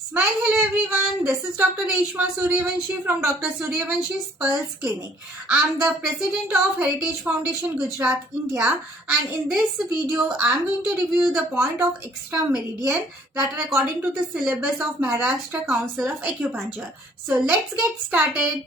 Smile, hello everyone. This is Dr. Reshma Suryavanshi from Dr. Suryavanshi's Pulse Clinic. I am the president of Heritage Foundation Gujarat, India, and in this video I am going to review the point of extra meridian that are according to the syllabus of Maharashtra Council of Acupuncture. So let's get started.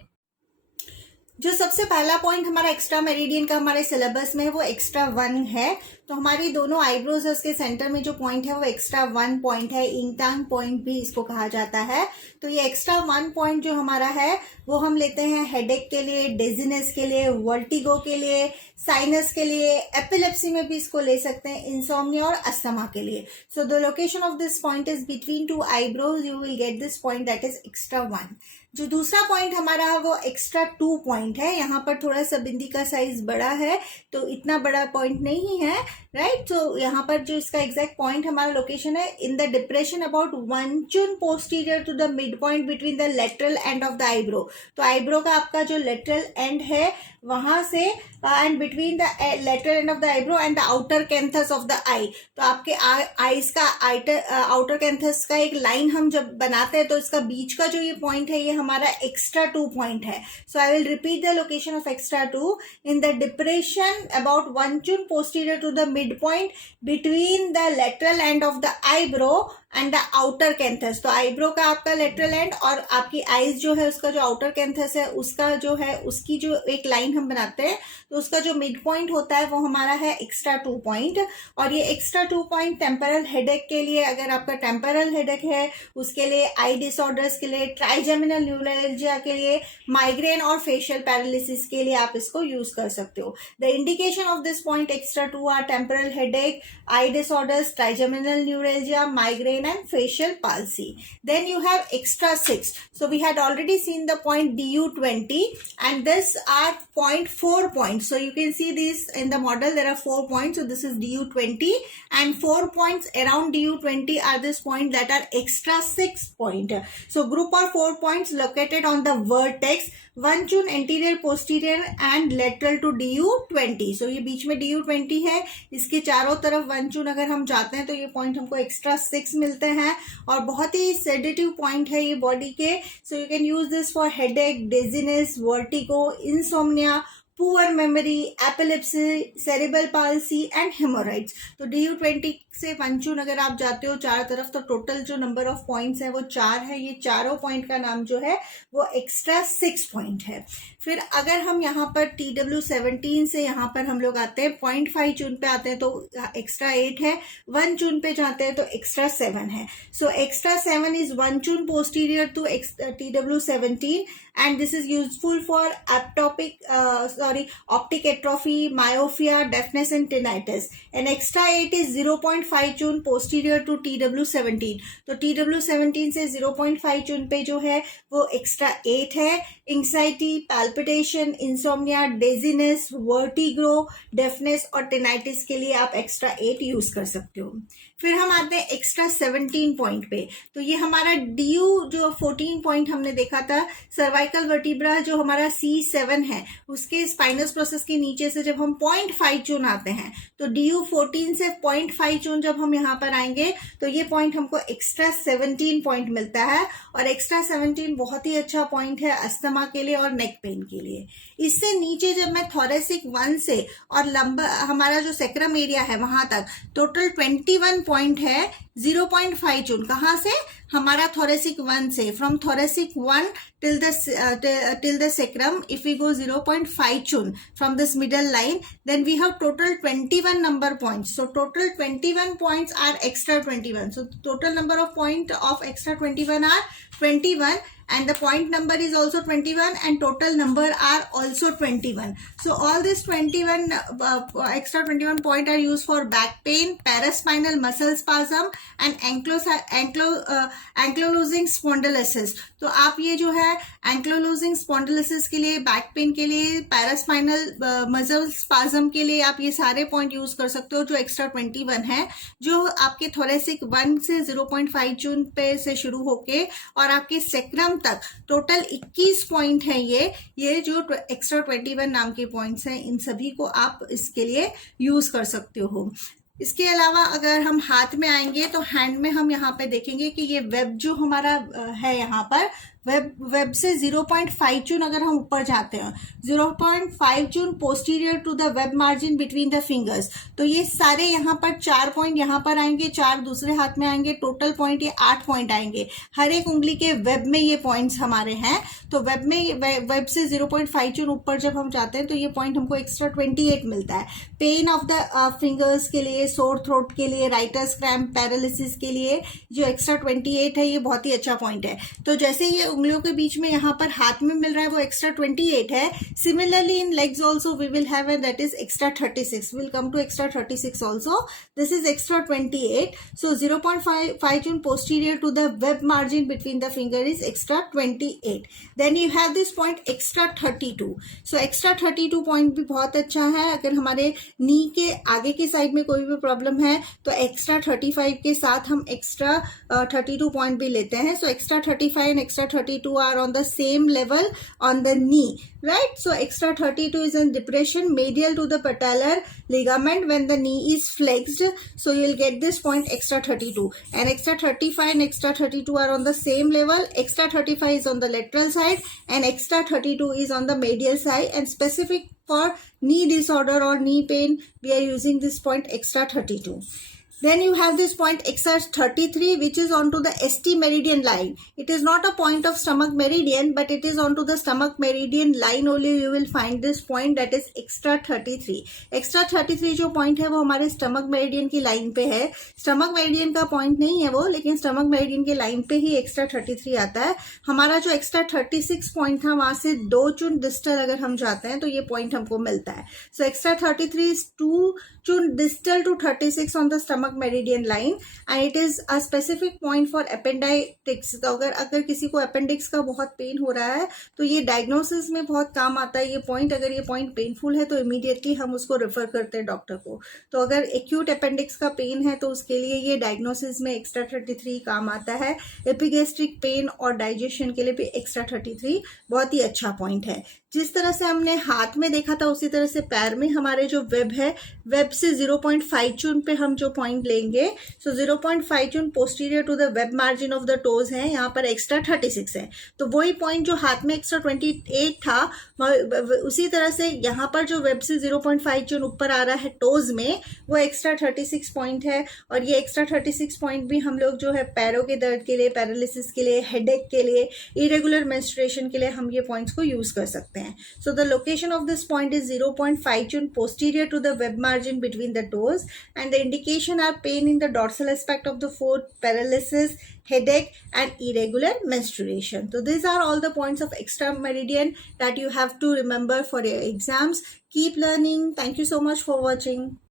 जो सबसे पहला point हमारा extra meridian का हमारे syllabus में है वो extra 1 है। तो हमारी दोनों आईब्रोज है उसके सेंटर में जो पॉइंट है वो एक्स्ट्रा 1 पॉइंट है। इंटांग पॉइंट भी इसको कहा जाता है। तो ये एक्स्ट्रा 1 पॉइंट जो हमारा है वो हम लेते हैं हेडेक के लिए, डिजीनेस के लिए, वर्टिगो के लिए, साइनस के लिए, एपिलेप्सी में भी इसको ले सकते हैं, इंसोम्निया और अस्थमा के लिए। So the location of this point is between two eyebrows. You will get this point that is extra 1। जो दूसरा पॉइंट हमारा है वो एक्स्ट्रा 2 पॉइंट है। यहाँ पर थोड़ा सा बिंदी का साइज बड़ा है तो इतना बड़ा पॉइंट नहीं है, राइट। तो यहाँ पर जो इसका एग्जैक्ट पॉइंट हमारा लोकेशन है इन the depression about 1 cun posterior to the mid point between the lateral end of the eyebrow. तो आईब्रो का आपका जो लेटरल एंड है वहां से and between the lateral end of the eyebrow and the outer canthus of the eye. तो आपके eyes का आउटर कैंथस का एक लाइन हम जब बनाते हैं तो इसका बीच का जो ये पॉइंट है ये हमारा एक्स्ट्रा 2 पॉइंट है। So I will repeat the location of extra 2 in the depression about 1 cun posterior to the mid point between the lateral end of the eyebrow and the outer canthus. तो eyebrow का आपका lateral and और आपकी eyes जो है उसका जो outer canthus है उसका जो है उसकी जो एक लाइन हम बनाते हैं तो उसका जो मिड पॉइंट होता है वो हमारा है एक्स्ट्रा 2 पॉइंट। और ये एक्स्ट्रा 2 पॉइंट टेम्परल हेडेक के लिए, अगर आपका टेम्परल हेडेक है उसके लिए, आई डिसऑर्डर्स के लिए, ट्राइजेमिनल न्यूरल्जिया के लिए, माइग्रेन और फेशियल पैरालिसिस के लिए आप इसको यूज कर सकते हो। The indication of this point extra 2 are temporal headache, eye disorders, trigeminal neuralgia, migraine and facial palsy. Then you have extra 6. So we had already seen the point DU20 and this are 0.4 points. So you can see these in the model there are 4 points. So this is DU20 and 4 points around DU20 are this point that are extra 6 point. So group of 4 points located on the vertex 1 चुन anterior posterior and lateral to DU20. So ये बीच में DU20 है, इसके चारों तरफ 1 चुन अगर हम जाते हैं तो ये पॉइंट हमको एक्स्ट्रा 6 मिलते हैं और बहुत ही सेडेटिव पॉइंट है ये बॉडी के। So you can use this for headache, dizziness, vertigo, insomnia, poor memory, epilepsy, cerebral palsy and haemorrhoids. तो DU20 से 1 चुन अगर आप जाते हो चार तरफ तो टोटल जो नंबर ऑफ पॉइंट्स है वो 4 है। ये चारों पॉइंट का नाम जो है वो एक्स्ट्रा 6 पॉइंट है। फिर अगर हम यहाँ पर TW17 से यहाँ पर हम लोग आते हैं 0.5 चुन पे आते हैं तो एक्स्ट्रा 8 है। 1 चुन पे जाते हैं तो एक्स्ट्रा 7 है। So extra 7 is 1 cun posterior to TW17 and this is useful for optic atrophy, myopia, deafness and tinnitus. And extra 8 is 0.5 चुन posterior to TW17. तो TW17 से 0.5 चुन पे जो है वो एक्स्ट्रा 8 है। Anxiety, palpitation, insomnia, dizziness, vertigo, deafness और टिनाइटिस के लिए आप एक्स्ट्रा 8 यूज कर सकते हो। फिर हम आते हैं एक्स्ट्रा 17 पॉइंट पे। तो ये हमारा DU जो 14 पॉइंट हमने देखा था, सर्वाइकल वर्टिब्रा जो हमारा C7 है उसके स्पाइनस प्रोसेस के नीचे से जब हम 0.5 चुन आते हैं तो DU14 से 0.5 चुन जब हम यहाँ पर आएंगे तो ये पॉइंट हमको एक्स्ट्रा 17 पॉइंट मिलता है। और एक्स्ट्रा 17 बहुत ही अच्छा पॉइंट है अस्थमा के लिए और नेक पेन के लिए। इससे नीचे जब मैं थोरेसिक 1 से और लंबा हमारा जो सेक्रम एरिया है वहां तक टोटल 21 पॉइंट है। 0.5 चुन कहाँ से, हमारा थोरेसिक 1 से, from thoracic 1 till the sacrum if we go 0.5 chun from this middle line then we have total 21 number points. So total 21 points are extra 21. So total number of point of extra 21 are 21 and the point number is also 21 and total number are also 21. So all this 21 extra 21 point are used for back pain, paraspinal muscle spasm and ankylosing spondylosis. तो आप ये जो है एंक्लोलोजिंग spondylosis के लिए, back pain के लिए, paraspinal muscle spasm के लिए आप ये सारे पॉइंट यूज कर सकते हो जो एक्स्ट्रा 21 है, जो आपके थोरेसिक 1 से 0.5 चुन पे से शुरू होके और आपके सेक्रम तक टोटल 21 पॉइंट है। ये जो एक्स्ट्रा 21 नाम के पॉइंट्स हैं इन सभी को आप इसके लिए यूज कर सकते हो। इसके अलावा अगर हम हाथ में आएंगे तो हैंड में हम यहाँ पे देखेंगे कि ये वेब जो हमारा है यहाँ पर वेब से 0.5 चून अगर हम ऊपर जाते हैं, 0.5 cun posterior to the web margin between the fingers, तो ये सारे यहाँ पर 4 पॉइंट यहाँ पर आएंगे, 4 दूसरे हाथ में आएंगे, टोटल पॉइंट ये 8 पॉइंट आएंगे। हर एक उंगली के वेब में ये पॉइंट्स हमारे हैं। तो वेब में वेब से 0.5 चून ऊपर जब हम जाते हैं तो ये पॉइंट हमको एक्स्ट्रा 28 मिलता है। पेन ऑफ द फिंगर्स के लिए, सोर थ्रोट के लिए, राइटर्स क्रैम्प, पैरालिसिस के लिए जो एक्स्ट्रा 28 है, ये बहुत ही अच्छा पॉइंट है। तो जैसे ये उंगलियों के बीच में यहाँ पर हाथ में मिल रहा है वो एक्स्ट्रा 28 है, similarly in legs also we will have that is extra 36। Will come to extra 36 also. This is extra 28। So 0.5 cun posterior to the web margin between the finger is extra 28। Then you have this point extra 32। So extra 32 point भी बहुत अच्छा है। अगर हमारे नी के आगे की side में कोई भी प्रॉब्लम है तो एक्स्ट्रा 35 के साथ हम एक्स्ट्रा 32 पॉइंट भी लेते हैं। So extra 35 and extra 32 are on the same level on the knee, right? So extra 32 is in depression medial to the patellar ligament when the knee is flexed, so you'll get this point extra 32, and extra 35 and extra 32 are on the same level. Extra 35 is on the lateral side and extra 32 is on the medial side, and specific for knee disorder or knee pain we are using this point extra 32. Then you have this point extra 33, which is onto the ST meridian line. It is not a point of stomach meridian, but it is onto the stomach meridian line only you will find this point, that is extra 33. Extra 33 जो point है वो हमारे stomach meridian की line पे है। stomach meridian का point नहीं है वो, लेकिन stomach meridian के line पे ही extra 33 आता है। हमारा जो extra 36 point था वहां से 2 चुन distal अगर हम जाते हैं तो ये point हमको मिलता है। So extra 33 is 2 चुन distal to 36 on the stomach meridian line, and it is a specific point for appendix. तो अगर किसी को अपेंडिक्स का बहुत पेन हो रहा है तो ये डायग्नोसिस में बहुत काम आता है ये पॉइंट। अगर ये पॉइंट पेनफुल है तो इमीडिएटली हम उसको रेफर करते हैं डॉक्टर को। तो अगर एक्यूट अपेंडिक्स का पेन है तो उसके लिए ये डायग्नोसिस में एक्स्ट्रा 33 काम आता है। एपिगैस्ट्रिक पेन और डाइजेशन के लिए भी एक्स्ट्रा 33 बहुत ही अच्छा पॉइंट है। जिस तरह से हमने हाथ में देखा था उसी तरह से पैर में हमारे जो वेब है, वेब से 0.5 चून पे हम जो पॉइंट लेंगे, so 0.5 cun posterior to the web margin of the toes है, यहाँ पर एक्स्ट्रा 36 है। तो वही पॉइंट जो हाथ में एक्स्ट्रा 28 था, उसी तरह से यहाँ पर जो वेब से 0.5 चून ऊपर आ रहा है टोज में, वो एक्स्ट्रा 36 पॉइंट है। और ये एक्स्ट्रा 36 पॉइंट भी हम लोग जो है पैरों के दर्द के लिए, पैरालिसिस के लिए, हेडेक के लिए, इरेगुलर मेंस्ट्रुएशन के लिए हम ये पॉइंट्स को यूज कर सकते हैं। So the location of this point is 0.5 chun posterior to the web margin between the toes, and the indication are pain in the dorsal aspect of the foot, paralysis, headache, and irregular menstruation. So these are all the points of extra meridian that you have to remember for your exams. Keep learning. Thank you so much for watching.